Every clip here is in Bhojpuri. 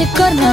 अरे करना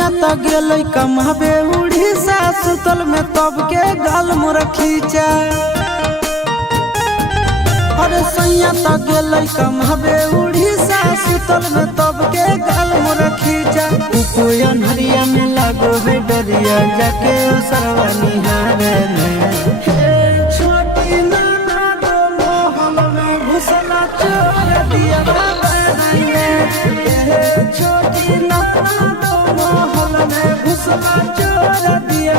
सैया त गेल कमाबे उड़ीसा सुतल में तब के गाल मोर खींचा। अरे सैया त गेल कमाबे उड़ीसा सुतल में तब के गाल मोर खींचा। कोई अनहरिया में लागो है डरिया जाके सरवा निहारे छोटी नाना दो मोहल में घुसला चोर दिया छोटी नाना दो मोहल में घुसला चोर दिया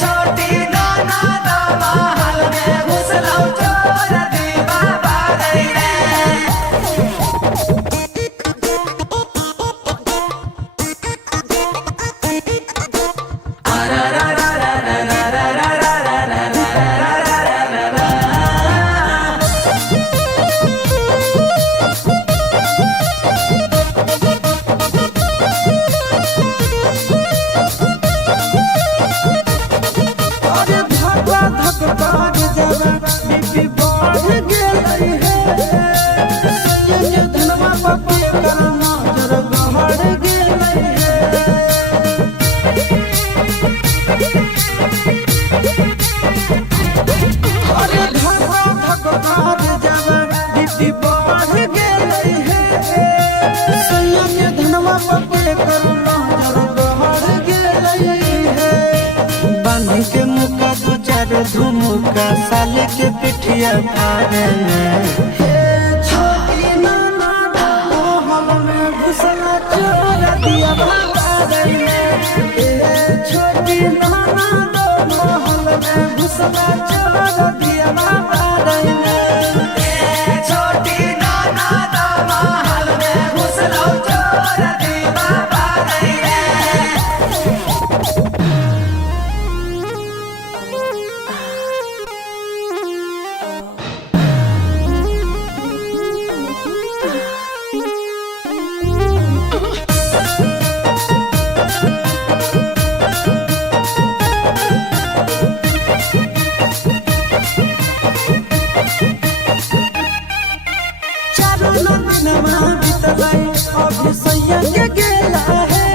छोटी नाना दो महल में घुसला चोर दिया के मुका दो चार धुमुका साले के पिठिया फाड़े छोटी नाना मोहल में घुसला चोर दिया छोटी नाना मोहल में घुसला चोर दिया छोटी नाना दो महल में घुसला चोर दिया अभी सैया के गेला है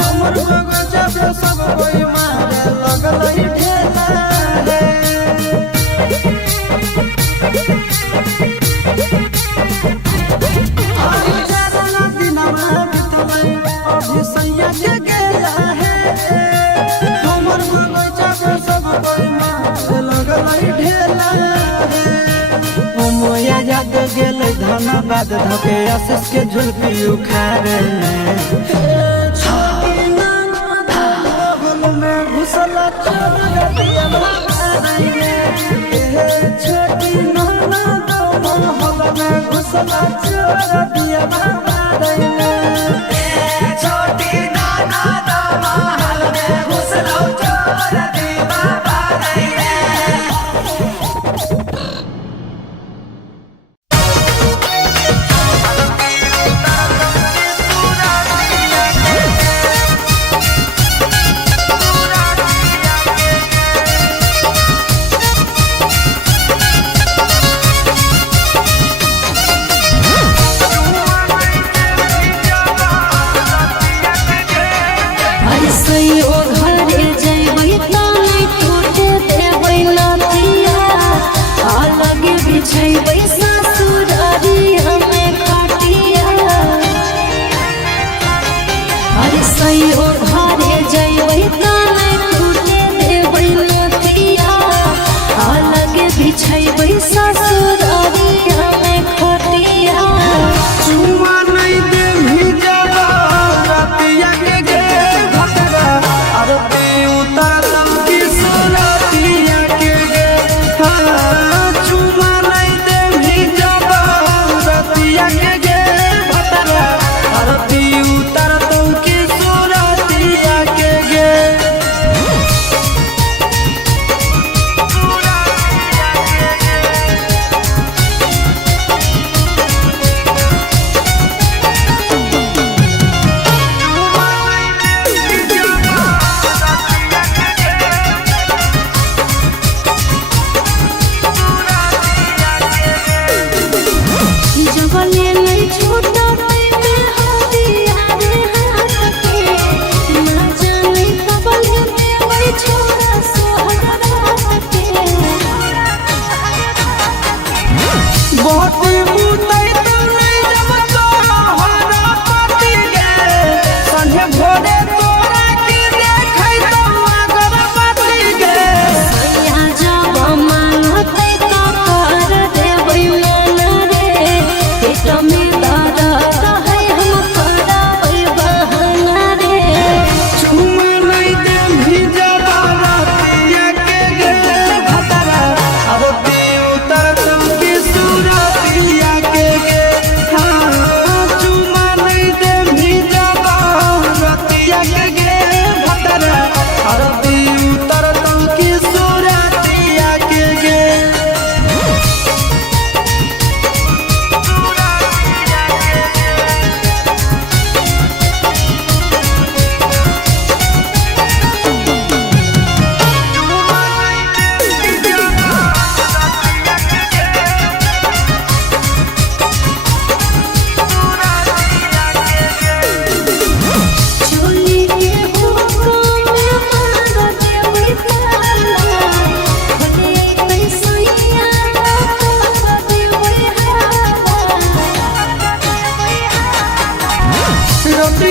हमर बगजा पे सब कोई मारे लगल ढेला है। अभी सैया के गेला है हमर बगजा पे सब कोई मारे लगल ढेला है। मोया जाद गेल धनाबाद धके आशीष के झुलपी उखाड़े छोटी नाना मोहल में घुसला चोर दिया छोटी नाना मोहल में घुसला चोर दिया छोटी नाना दो महल में घुसला चोर दिया के गे भतरा अरती उतर तो की सूरती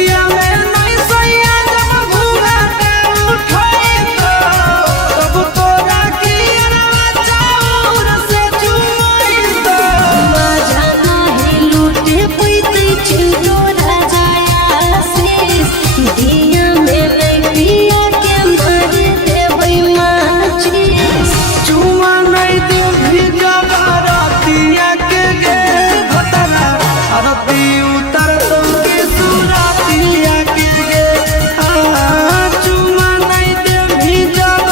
रतिया में नहीं सैया जब घूंघटे उठाई तो तब तोरा की चाउर से चुमाई तो मजा नाही लूटे पैते चिंदूरा जाया शेष दिया में लगिया के मार देबै माचिस चुमा नहीं दे भी जब रतिया के गे भतरा रति उतर तो के सुरतिया के गे चुमा नहीं दे भी जब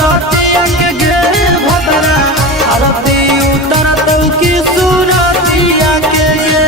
रतिया के गे भतरा रति उतर तो के सुरतिया के गे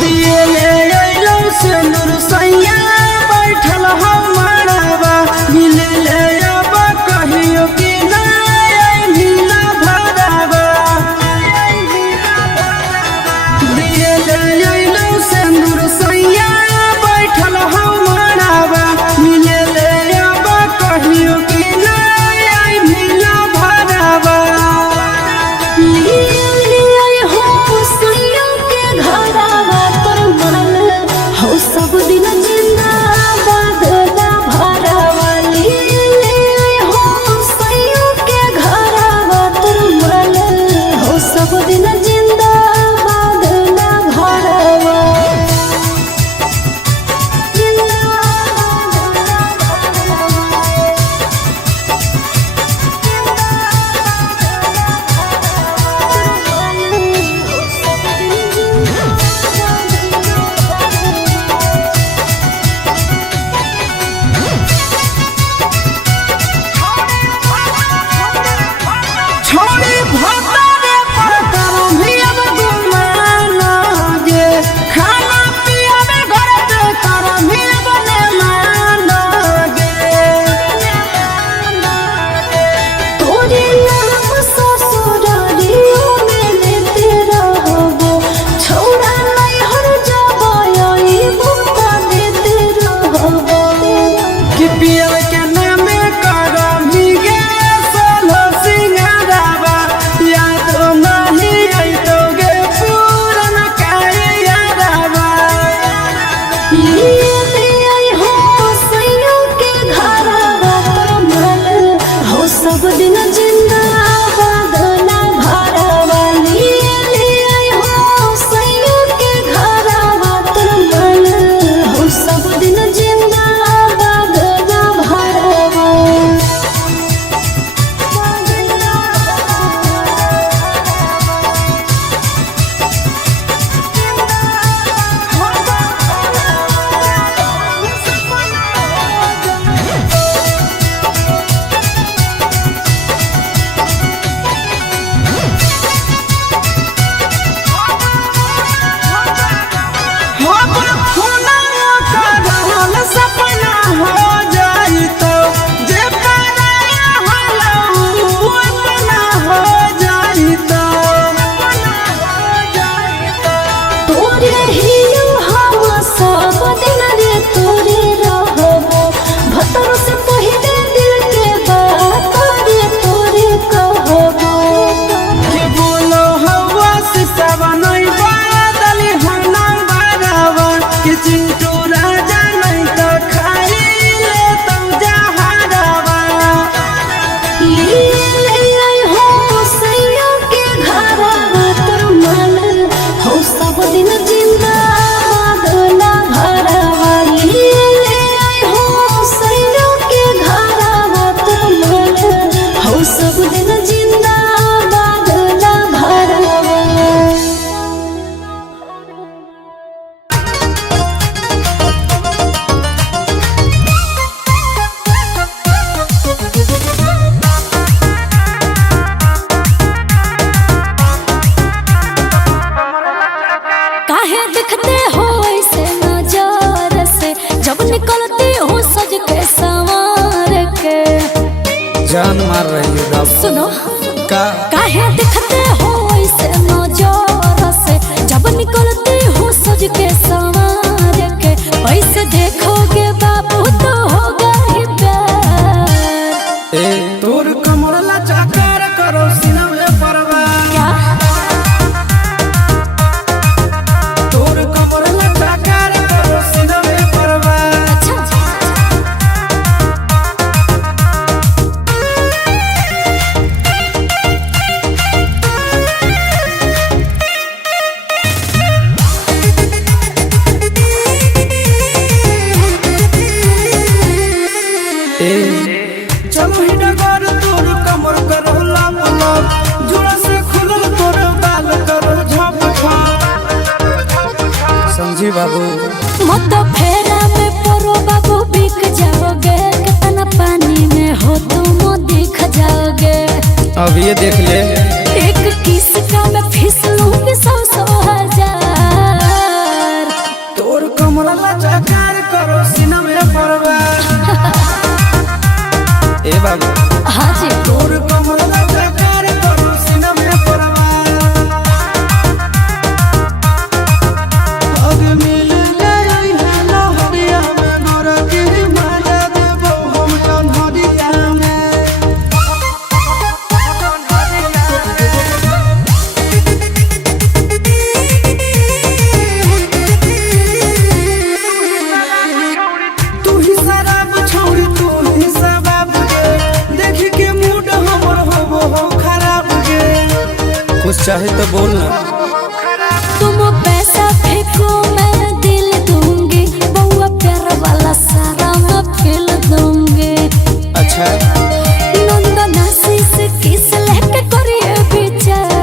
दिए ले अइलौ सिंदूर सैया बैठल हमारा मिले ले अब कहियो कि नहीं मिला भरावा दिए ले अइलौ सिंदूर सैया बैठल हमारा मिले ले अब कहियो कि नहीं मिला भरावा सब दिन जिंदाबाद ना भरावाली हो सैयों के घरवा तुरमल हो सब दिन जिंदाबाद ना भरावा छोड़ी भतरे पर करम भी अब गुमाना गे खाना पिया में घर पे करम भी अब ने माना गे तोरे नाम ससुरालियों में लेते रहबो छौड़ा नहीं हर जाबो ई बुता देते रहबो कि पिया के नामे करम भी गे सोलो सिंगारावा याद नहीं आई तो गे पूरन काई यारावा ले आई हो सैयों के घरवा तुरमल हो सब दिन जिंदाबाद ना भरावाली ले आई हो सैयों के घरवा तुरमल हो सब दिन जिंदाबाद ना भरावा सपना हो जाई तो जे पराया हलऊ अपना हो जाई तो तोरे हियो हम सब दिन रे तोरे रहबो भतर से पहिले दिल के बात रे तोरे कहबो कि बोलो हवा सिसवा नहीं बादली हना बारावा कि चिंटू राजा नहीं तो खाई ले तौ जहारावा ले आई हो सैयों के घरवा तुरमल हो सब दिन जिंदाबाद ना भरावाली ले आई हो सैयों के घरवा तुरमल हो सब दिन जिंदाबाद ना भरावा काहे दिखते हो ऐसे नजर से जब निकलती हो सज के संवार के जान मार रही है सुनो का काहे दिखते हो ऐसे नजर से जब निकलती हूँ सज के संवार के ऐसे देखोगे बाबू तो होगा ही प्यार। ए तोर कमर लचकार करो सीना में परवार क्या तोर कमर लचकार करो सीना में परवार अच्छा चलो ही डगर तोर कमर करो लाप लाप जुड़ा से खुलल तोर बाल करो झप झप समझी बाबू मत फेरा में परो बाबू बिक जाओगे कितना पानी में हो तुम दिख जाओगे। अब ये देख ले एक किस का मैं फिसलूंगी 100 हजार। तोर कमर लचकार करो सीना में परवार ए बाबू हाँ जी तोर कमर लचकार करो सीना में परवार अब मिल गई है लहरिया में गोरा की मजा देबो हम कन्हरिया में तू ही शराब छोड़ी तू ही शराब गे देख के मूड हमर हो खराब गे कुछ चाहे तो बोल ना तुम पैसा फेंको मैं दिल दूंगी बउआ प्यार वाला सारा मैं फिल दूंगी। अच्छा नंदनासी से किस लेके करिए विचार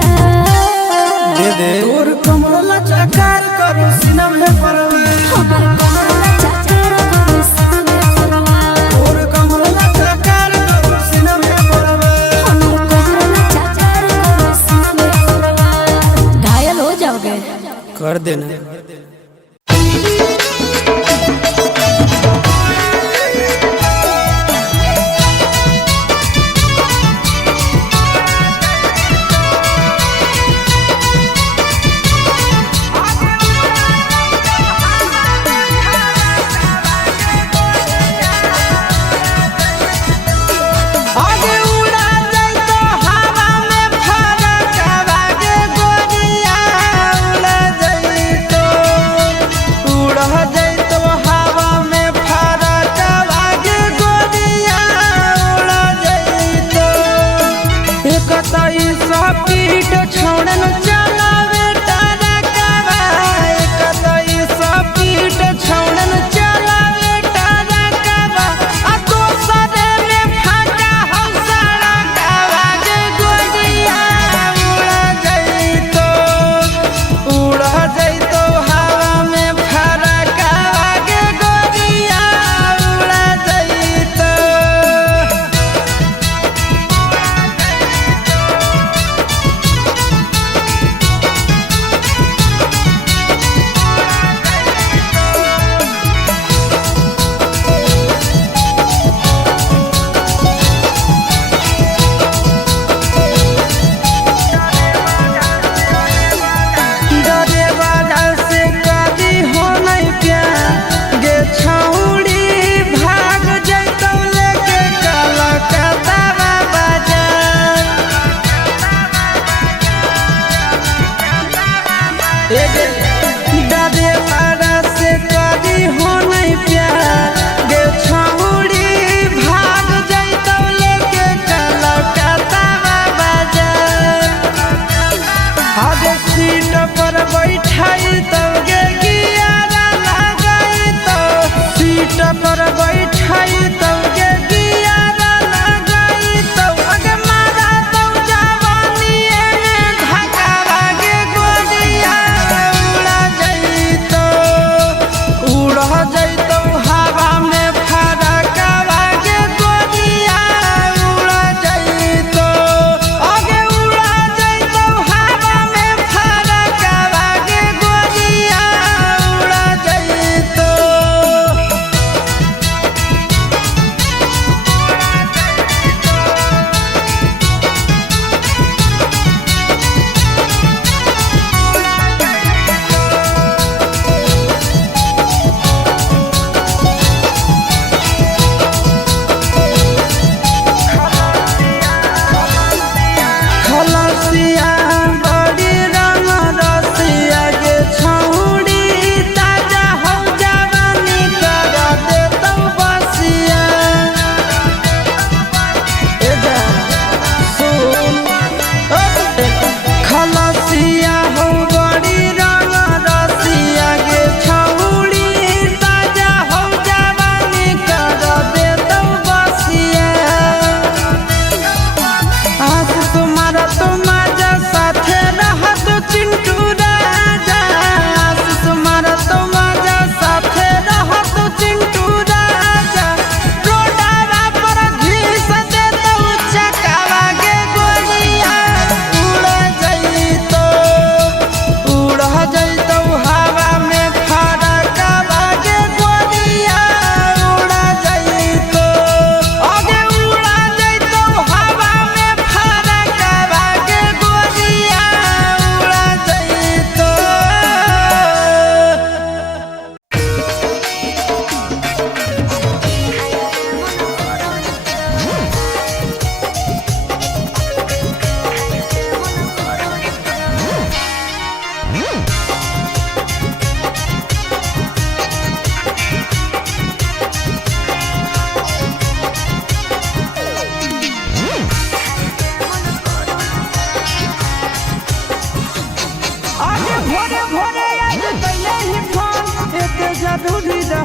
दे दे तोर कमर लचकार करो सीना में परवार हमारे कमर चाचा करो सामने परवार तोर कमर लचकार करो सीना में परवार हमारे कमर चाचा करो सामने परवार घायल हो जाओगे। कर देना आगे उड़ा जाई तो हवा में फरक आगे गोरिया उड़ा जाई तो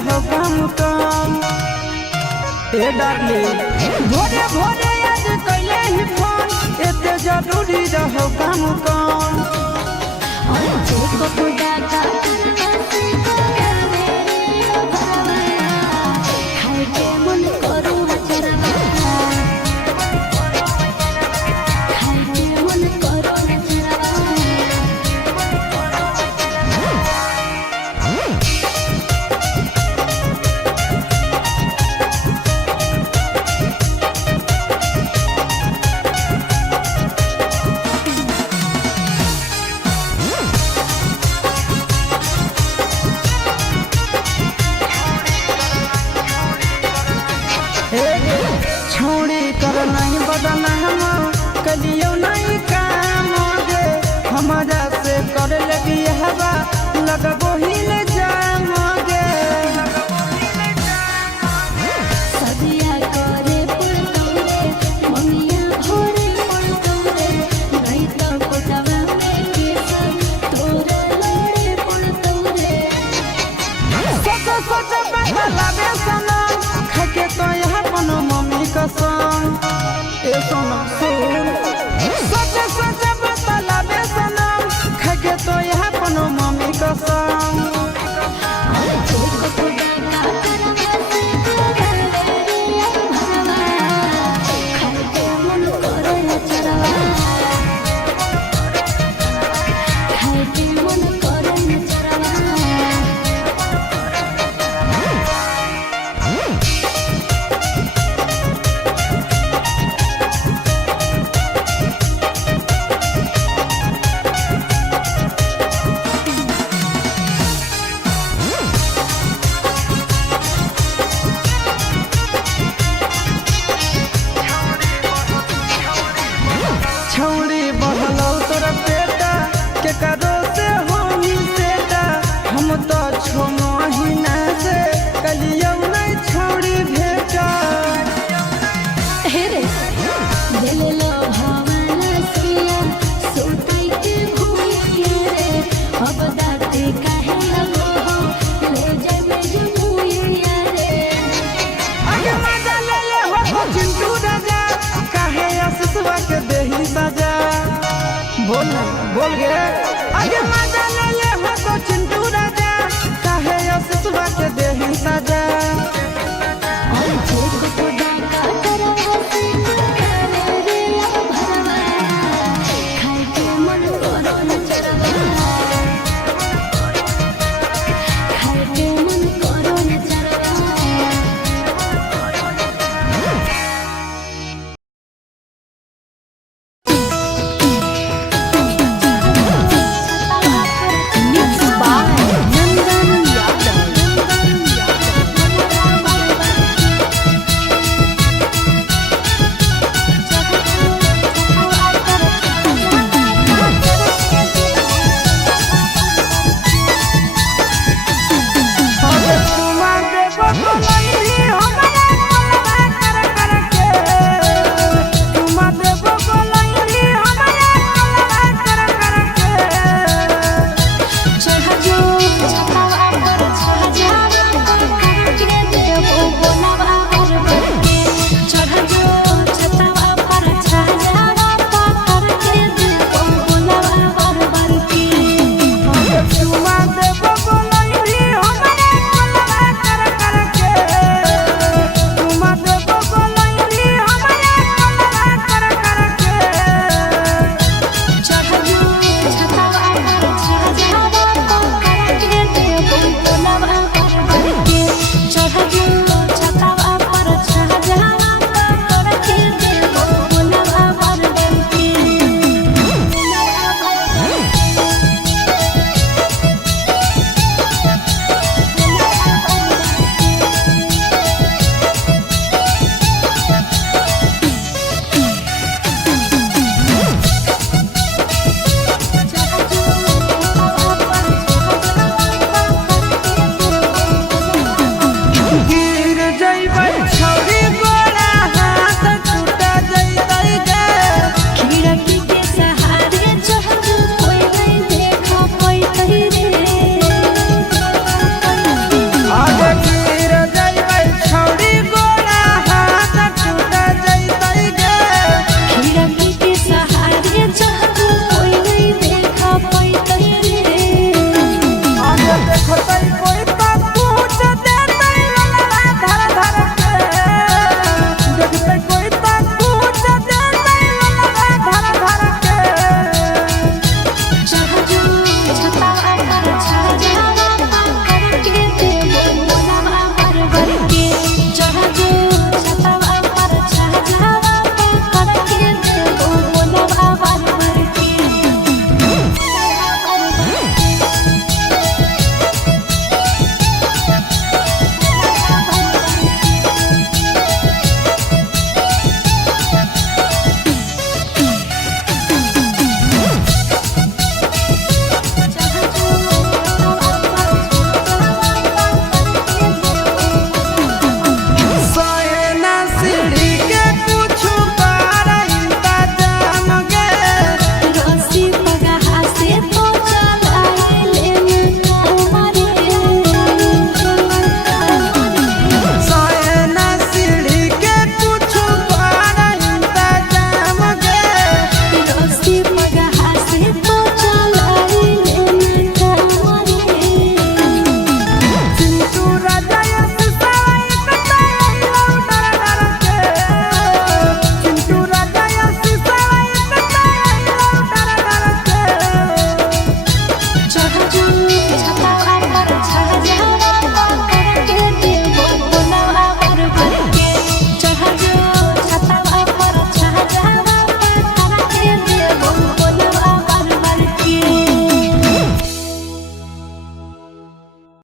रहो काम काम। ए डार्लिंग भोरे भोरे आज कैले ही फोन, एते जरूरी रहो काम काम। छोड़ी कर नहीं बदना हम कलियो नहीं काम गे, हमारा से कर लगी हवा लगबो ही ले जाम गे। सदिया करे पड़तौरे ममिया भोरे पड़तौरे, नहीं तो कोटवा में केसर तोरे लड़े पड़तौरे। सोच बदलावे सनम खाके तो यहाँ पनो मम्मी कसम। ए सोना सुन सोच बदलावे सनम खाके तो यहाँ पनो मम्मी कसम। छौड़ी बहलो तोरा बेटा के करो से होनी सेटा, हम तो छो महीना से कलियो नहीं छौड़ी भेटा। हे रे दिले लो भावना सिया सोताई के भूलिए रे, अब दाते काहे लगो हो ले जाबे जुमुइया रे। आगे मजा ले ले हो चिंटू राजा, काहे आसुसवा के देही सजा। बोल गे आगे मजा ले ले हो चिंटू